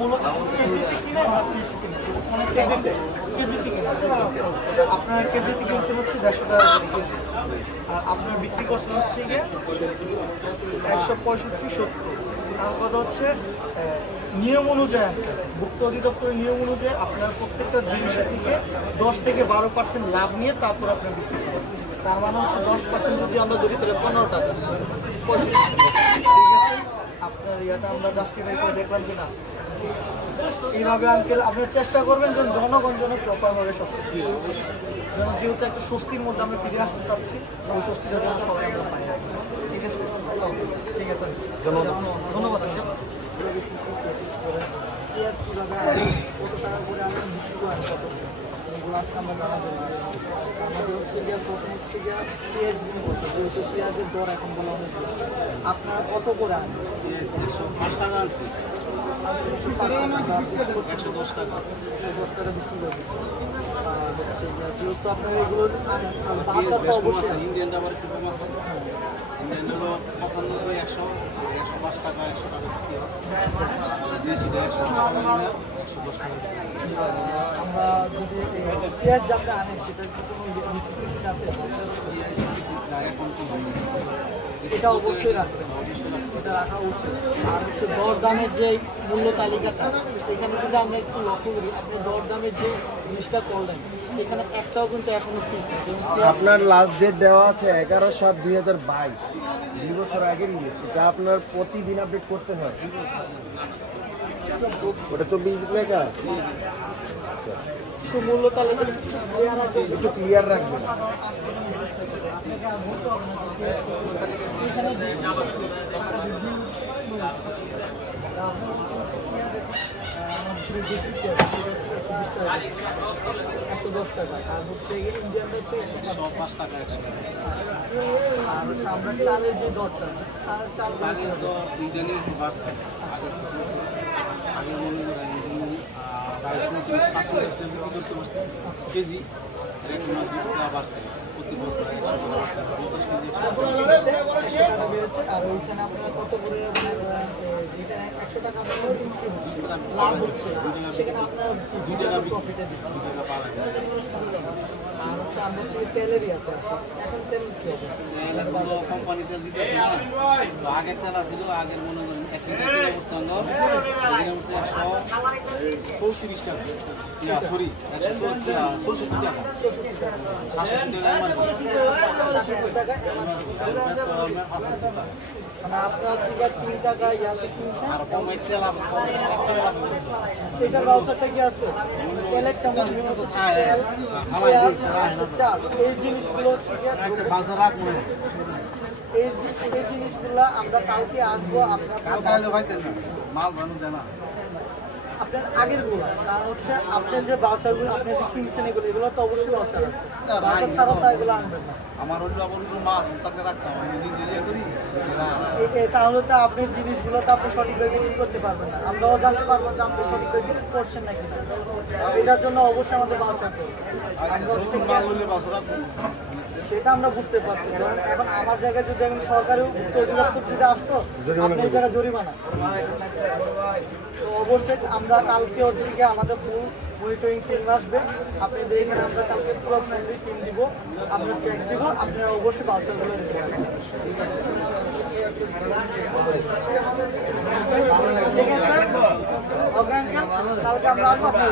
মূলত কেজিতে কিনে বা পিস কিনে কেজিতে কিনে আপনার কেজিতে কিনছেন হচ্ছে 150 টাকা কেজি আর আপনার বিক্রি করছেন হচ্ছে গিয়ে 165-70 আর কথা হচ্ছে নিয়ম অনুযায়ী ভুক্ত অধিদপ্তরের নিয়ম অনুযায়ী আপনার প্রত্যেকটা জিনিসের থেকে 10 থেকে 12% লাভ নিয়ে তারপর আপনার বিক্রি করবেন। তার মানে হচ্ছে 10% যদি আমরা ধরি তাহলে 15 টাকা 65 ঠিক আছে। আপনার ইয়াটা আমরা জাস্টিফাই করে দেখলাম যে না এইভাবে আঙ্কেল আপনার চেষ্টা করবেন যেন জনগণ যেন প্রপারভাবে সব কিছু যেন যেহেতু একটা স্বস্তির মধ্যে আমরা ফিরে আসতে চাচ্ছি ওই স্বস্তিটা যেন সবাই আমরা পাই। ঠিক আছে ঠিক আছে ধন্যবাদ আঙ্কেল। পেঁয়াজ কীভাবে কত টাকা করে আমরা বিক্রি করেন কত এগুলো আজকে আমরা জানাবো। আমাদের হচ্ছে গিয়ে প্রথম হচ্ছে গিয়ে পেঁয়াজ দিন করতে যেহেতু পেঁয়াজের দর এখন বলা অনেক আপনারা কত করে আনেন? 105 টাকা আনছি 110 টাকা বিক্রি করে যেহেতু আপনার এগুলো ইন্ডিয়ানটা আবার একটু কম আছে ইন্ডিয়ান হলো 95 105 টাকা 100 টাকা বিক্রি হয় দেশিটা 110 টাকা আমরা যদি পেঁয়াজ যাতে আনেন সেটা আছে এটা অবশ্যই রাখবেন এটা রাখা উচিত। আর হচ্ছে দরদামের যে মূল্য তালিকাটা এখানে কিন্তু আমরা একটু লক্ষ্য করি আপনি দরদামের যে জিনিসটা করলেন এখানে একটাও কিন্তু এখনো ঠিক আপনার লাস্ট ডেট দেওয়া আছে 11/7/2022 2 বছর আগের নিউজ এটা আপনার প্রতিদিন আপডেট করতে হয় ওটা 24 লেখা আচ্ছা একটু মূল্য তালিকা একটু ক্লিয়ার রাখবেন। আর হচ্ছে ইন্ডিয়ান হচ্ছে 105 টাকা আর আমরা চালের যে দরটা চালের দর ইন্ডিয়ানে একটু বাড়ছে আগে মনে করেন 225 কেজি এখন 200 টাকা বাড়ছে প্রতি বছর 150 কেজি আর ওইখানে আপনার কত করে যেটা 100 টাকা লাভ হচ্ছে সেখানে আপনার 2 টাকা প্রফিটে দিচ্ছে 2 টাকা পাওয়া যায়। আর হচ্ছে আমরা হচ্ছে তেলেরই আছে এখন তেল কোম্পানি তেল দিতেছে না তো আগের তেল ছিল আগের মনে করেন 1 লিটার তেল হচ্ছে এখানে হচ্ছে 134 টাকা সরি 164 টাকা 65 টাকা মানে আপনার হচ্ছে 3 টাকা ইয়াতে কিনছেন আর কম একটা লাভ এটার বাউচারটা কি আছে একটা চাল এই জিনিসগুলো হচ্ছে এই জিনিসগুলো আমরা কালকে আসবো আপনার আগের গুলো কারণ হচ্ছে আপনার যে বাউচারগুলো আপনি যে কিনছেন এগুলো তো অবশ্যই বাউচার আছে বাউচার ছাড়া তো এগুলো আনবেন না আমার তাহলে তো আপনি জিনিসগুলো তো আপনি সঠিকভাবে বিক্রি করতে পারবেন না আমরাও জানতে পারবো যে আপনি সঠিকভাবে বিক্রি করছেন নাকি এটার জন্য অবশ্যই আমাদের বাউচার সেটা আমরা বুঝতে পারছি এখন আমার জায়গায় যদি এখন সরকারি অধিদপ্তর যদি আসতো আপনার জায়গায় জরিমানা তো অবশ্যই আমরা কালকে হচ্ছে গিয়ে আমাদের ফুল মনিটরিং টিম আসবে আপনি দেখবেন আমরা কালকে পুরো ফ্যামিলি টিম দিব আমরা চেক দিব আপনারা অবশ্যই বাউচারগুলো নিতে পারবেন। ঠিক আছে ওকে আঙ্কেল কালকে আমরা আসবো আপনার